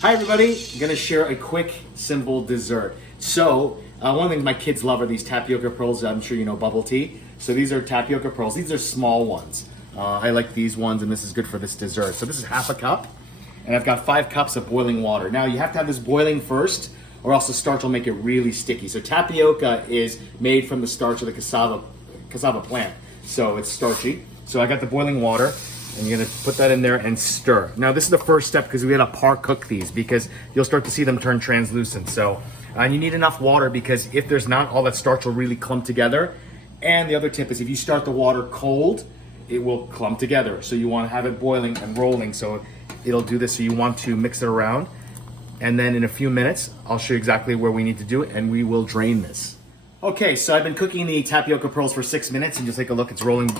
Hi everybody, I'm gonna share a quick, simple dessert. So, one thing my kids love are these tapioca pearls. I'm sure you know bubble tea. So these are tapioca pearls. These are small ones. I like these ones and this is good for this dessert. So this is half a cup and I've got 5 cups of boiling water. Now you have to have this boiling first or else the starch will make it really sticky. So tapioca is made from the starch of the cassava plant. So it's starchy. So I got the boiling water. And you're gonna put that in there and stir. Now this is the first step because we gotta par cook these because you'll start to see them turn translucent. So you need enough water because if there's not, all that starch will really clump together. And the other tip is if you start the water cold, it will clump together. So you wanna have it boiling and rolling so it'll do this. So you want to mix it around. And then in a few minutes, I'll show you exactly where we need to do it and we will drain this. Okay, so I've been cooking the tapioca pearls for 6 minutes and just take a look, it's rolling.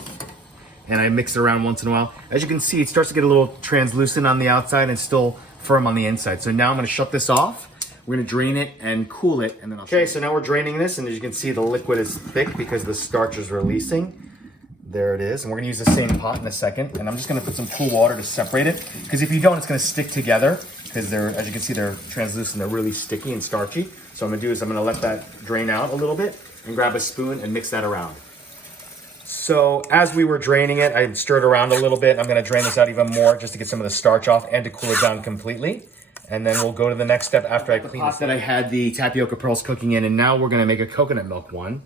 And I mix it around once in a while. As you can see, it starts to get a little translucent on the outside and still firm on the inside. So now I'm gonna shut this off. We're gonna drain it and cool it, and then Okay, so now we're draining this, and as you can see, the liquid is thick because the starch is releasing. There it is, and we're gonna use the same pot in a second, and I'm just gonna put some cool water to separate it, because if you don't, it's gonna stick together, because they're, as you can see, they're translucent, they're really sticky and starchy. So what I'm gonna do is I'm gonna let that drain out a little bit, and grab a spoon and mix that around. So as we were draining it, I stirred around a little bit. I'm gonna drain this out even more just to get some of the starch off and to cool it down completely. And then we'll go to the next step after I clean this. That I had the tapioca pearls cooking in, and now we're gonna make a coconut milk one.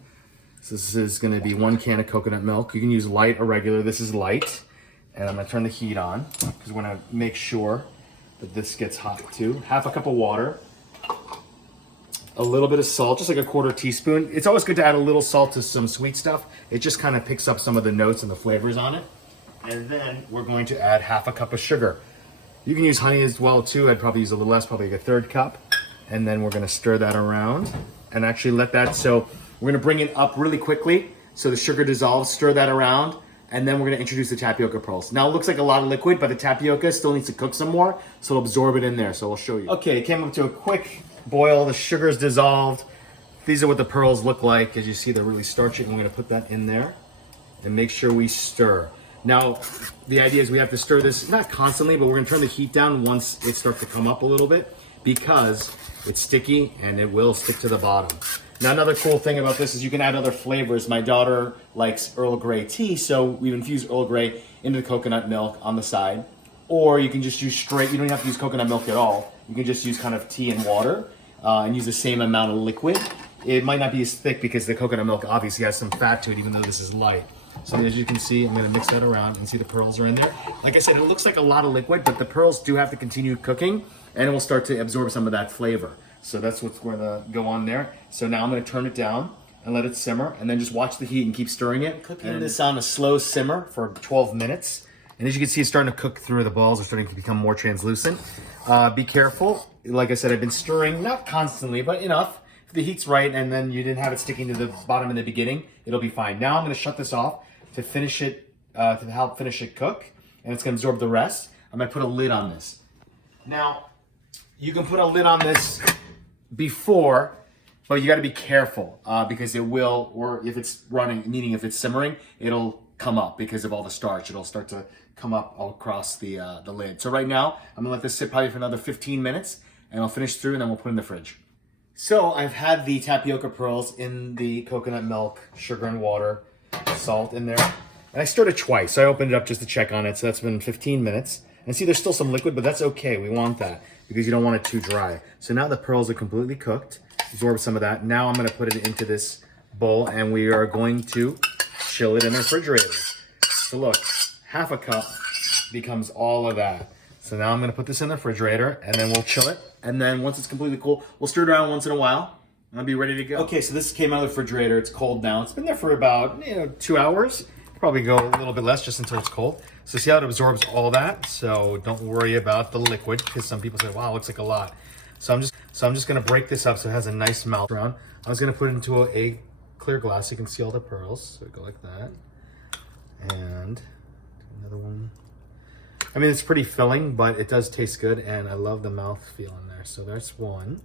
So this is gonna be 1 can of coconut milk. You can use light or regular. This is light. And I'm gonna turn the heat on because we're gonna make sure that this gets hot too. Half a cup of water. A little bit of salt, just like a 1/4 teaspoon. It's always good to add a little salt to some sweet stuff. It just kind of picks up some of the notes and the flavors on it. And then we're going to add half a cup of sugar. You can use honey as well too. I'd probably use a little less, probably like a 1/3 cup. And then we're gonna stir that around and actually let that, so we're gonna bring it up really quickly so the sugar dissolves, stir that around, and then we're gonna introduce the tapioca pearls. Now it looks like a lot of liquid, but the tapioca still needs to cook some more, so it'll absorb it in there, so we'll show you. Okay, it came up to a quick boil, the sugar's dissolved. These are what the pearls look like. As you see, they're really starchy, and we're gonna put that in there and make sure we stir. Now, the idea is we have to stir this, not constantly, but we're gonna turn the heat down once it starts to come up a little bit because it's sticky and it will stick to the bottom. Now, another cool thing about this is you can add other flavors. My daughter likes Earl Grey tea, so we've infused Earl Grey into the coconut milk on the side. Or you can just use straight, you don't have to use coconut milk at all. You can just use kind of tea and water and use the same amount of liquid. It might not be as thick because the coconut milk obviously has some fat to it, even though this is light. So as you can see, I'm gonna mix that around and see the pearls are in there. Like I said, it looks like a lot of liquid, but the pearls do have to continue cooking and it will start to absorb some of that flavor. So that's what's gonna go on there. So now I'm gonna turn it down and let it simmer and then just watch the heat and keep stirring it. Cooking this on a slow simmer for 12 minutes. And as you can see, it's starting to cook through. The balls are starting to become more translucent. Be careful. Like I said, I've been stirring, not constantly, but enough. If the heat's right and then you didn't have it sticking to the bottom in the beginning, it'll be fine. Now I'm gonna shut this off to finish it, to help finish it cook. And it's gonna absorb the rest. I'm gonna put a lid on this. Now, you can put a lid on this before, but you gotta be careful because it will, or if it's running, meaning if it's simmering, it'll come up because of all the starch. It'll start to come up all across the lid. So right now, I'm gonna let this sit probably for another 15 minutes and I'll finish through and then we'll put it in the fridge. So I've had the tapioca pearls in the coconut milk, sugar and water, salt in there. And I stirred it twice. So I opened it up just to check on it. So that's been 15 minutes. And see, there's still some liquid, but that's okay. We want that because you don't want it too dry. So now the pearls are completely cooked. Absorb some of that. Now I'm gonna put it into this bowl and we are going to chill it in the refrigerator. So look, half a cup becomes all of that. So now I'm gonna put this in the refrigerator and then we'll chill it. And then once it's completely cool, we'll stir it around once in a while and I'll be ready to go. Okay, so this came out of the refrigerator. It's cold now. It's been there for about 2 hours. Probably go a little bit less just until it's cold. So see how it absorbs all that? So don't worry about the liquid because some people say, wow, it looks like a lot. So I'm just gonna break this up so it has a nice melt around. I was gonna put it into a clear glass so you can see all the pearls. So go like that. And another one. I mean, it's pretty filling, but it does taste good, and I love the mouth feel in there. So there's one.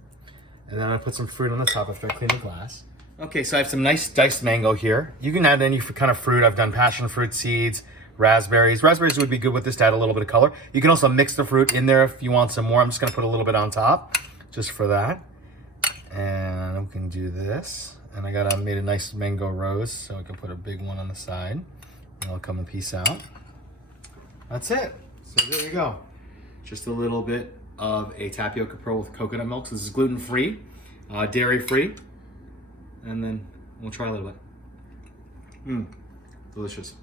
And then I put some fruit on the top after I clean the glass. Okay, so I have some nice diced mango here. You can add any kind of fruit. I've done passion fruit seeds, raspberries. Raspberries would be good with this to add a little bit of color. You can also mix the fruit in there if you want some more. I'm just gonna put a little bit on top, just for that. And we can do this. And I made a nice mango rose, so I can put a big one on the side. And it'll come and piece out. That's it. So there you go. Just a little bit of a tapioca pearl with coconut milk. So this is gluten-free, dairy-free. And then we'll try a little bit. Delicious.